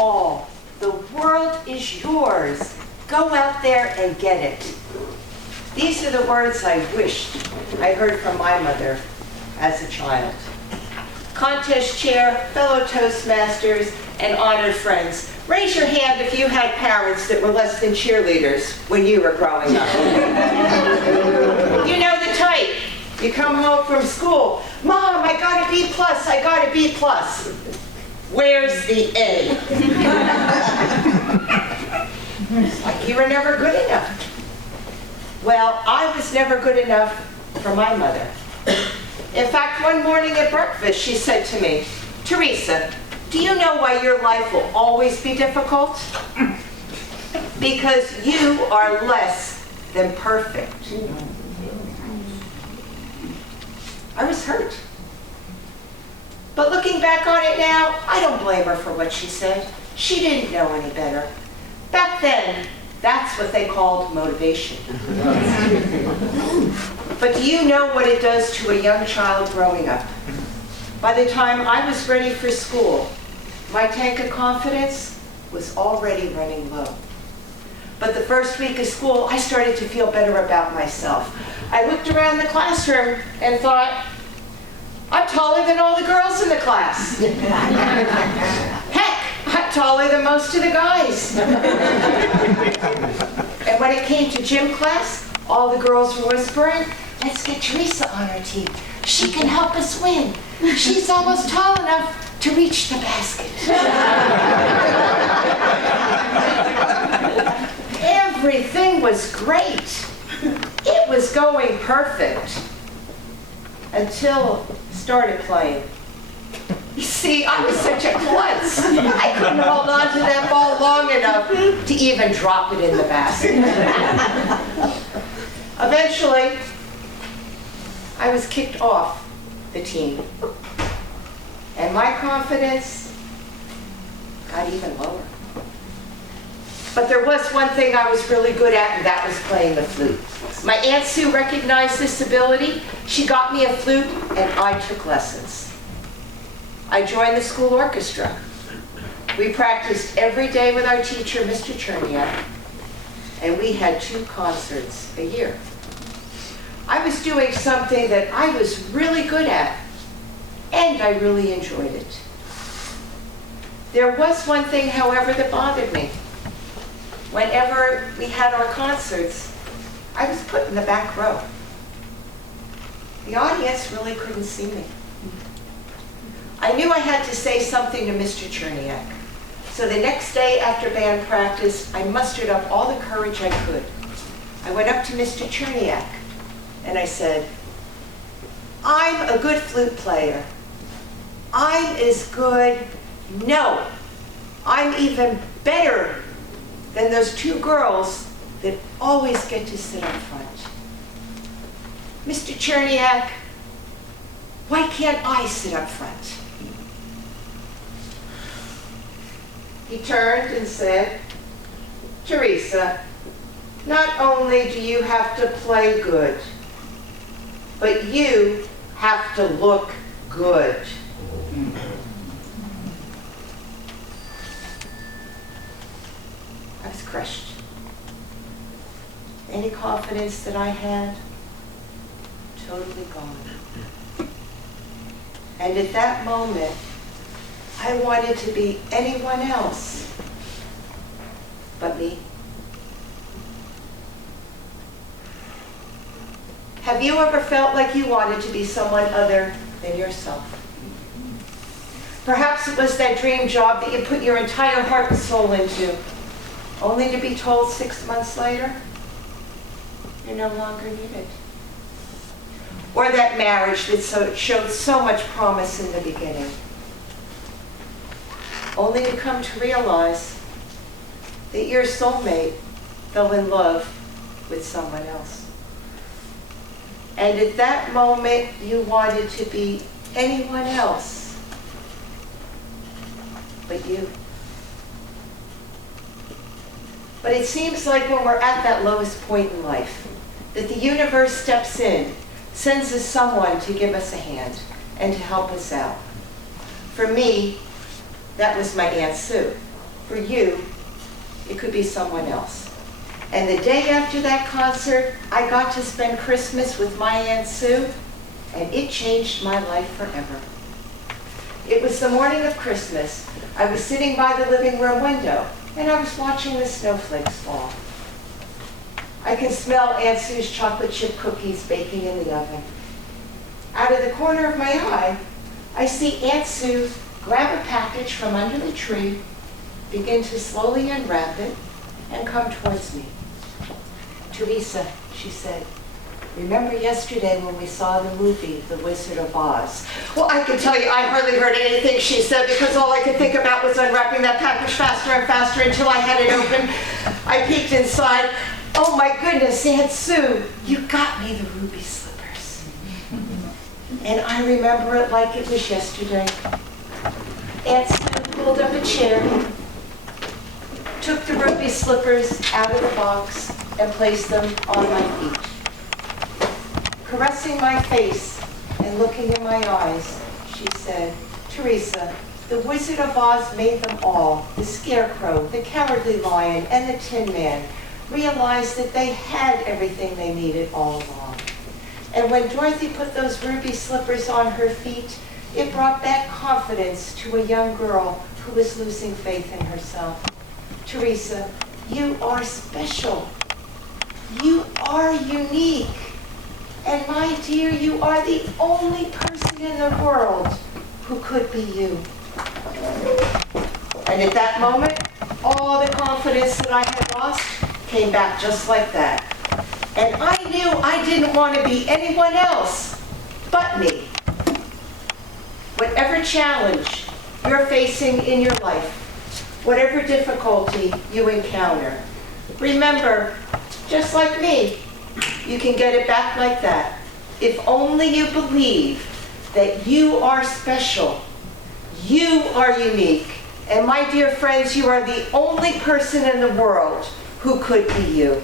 all. The world is yours. Go out there and get it. These are the words I wished I heard from my mother as a child. Contest chair, fellow Toastmasters, and honored friends, raise your hand if you had parents that were less than cheerleaders when you were growing up. You know the type. You come home from school, Mom, I got a B+, I got a B+. Where's the A? It's like you were never good enough. Well, I was never good enough for my mother. In fact, one morning at breakfast, she said to me, Teresa, do you know why your life will always be difficult? Because you are less than perfect. I was hurt. But looking back on it now, I don't blame her for what she said. She didn't know any better. Back then, that's what they called motivation. But do you know what it does to a young child growing up? By the time I was ready for school, my tank of confidence was already running low. But the first week of school, I started to feel better about myself. I looked around the classroom and thought, I'm taller than all the girls in the class. Heck, I'm taller than most of the guys. And when it came to gym class, all the girls were whispering, let's get Teresa on our team. She can help us win. She's almost tall enough to reach the basket. Everything was great. It was going perfect. Until I started playing. You see, I was such a klutz. I couldn't hold on to that ball long enough to even drop it in the basket. Eventually, I was kicked off the team. And my confidence got even lower. But there was one thing I was really good at, and that was playing the flute. My Aunt Sue recognized this ability. She got me a flute, and I took lessons. I joined the school orchestra. We practiced every day with our teacher, Mr. Cherniak, and we had 2 concerts a year. I was doing something that I was really good at, and I really enjoyed it. There was one thing, however, that bothered me. Whenever we had our concerts, I was put in the back row. The audience really couldn't see me. I knew I had to say something to Mr. Cherniak. So the next day after band practice, I mustered up all the courage I could. I went up to Mr. Cherniak and I said, I'm a good flute player. I'm as good, no, I'm even better than those 2 girls that always get to sit up front. Mr. Cherniak, why can't I sit up front? He turned and said, Teresa, not only do you have to play good, but you have to look good. I was crushed. Any confidence that I had, totally gone. And at that moment, I wanted to be anyone else but me. Have you ever felt like you wanted to be someone other than yourself? Perhaps it was that dream job that you put your entire heart and soul into, only to be told 6 months later, you're no longer needed. Or that marriage that showed so much promise in the beginning, only to come to realize that your soulmate fell in love with someone else. And at that moment, you wanted to be anyone else but you. But it seems like when we're at that lowest point in life, that the universe steps in, sends us someone to give us a hand and to help us out. For me, that was my Aunt Sue. For you, it could be someone else. And the day after that concert, I got to spend Christmas with my Aunt Sue, and it changed my life forever. It was the morning of Christmas. I was sitting by the living room window, and I was watching the snowflakes fall. I can smell Aunt Sue's chocolate chip cookies baking in the oven. Out of the corner of my eye, I see Aunt Sue grab a package from under the tree, begin to slowly unwrap it, and come towards me. "Teresa," she said, "remember yesterday when we saw the movie, The Wizard of Oz?" Well, I can tell you, I hardly heard anything she said because all I could think about was unwrapping that package faster and faster until I had it open. I peeked inside. Oh my goodness, Aunt Sue, you got me the ruby slippers. And I remember it like it was yesterday. Aunt Sue pulled up a chair, took the ruby slippers out of the box, and placed them on my feet. Caressing my face and looking in my eyes, she said, "Teresa, the Wizard of Oz made them all. The Scarecrow, the Cowardly Lion, and the Tin Man realized that they had everything they needed all along. And when Dorothy put those ruby slippers on her feet, it brought back confidence to a young girl who was losing faith in herself. Teresa, you are special. You are unique. And my dear, you are the only person in the world who could be you." And at that moment, all the confidence that I had lost came back just like that. And I knew I didn't want to be anyone else but me. Whatever challenge you're facing in your life, whatever difficulty you encounter, remember, just like me, you can get it back like that. If only you believe that you are special, you are unique, and my dear friends, you are the only person in the world who could be you.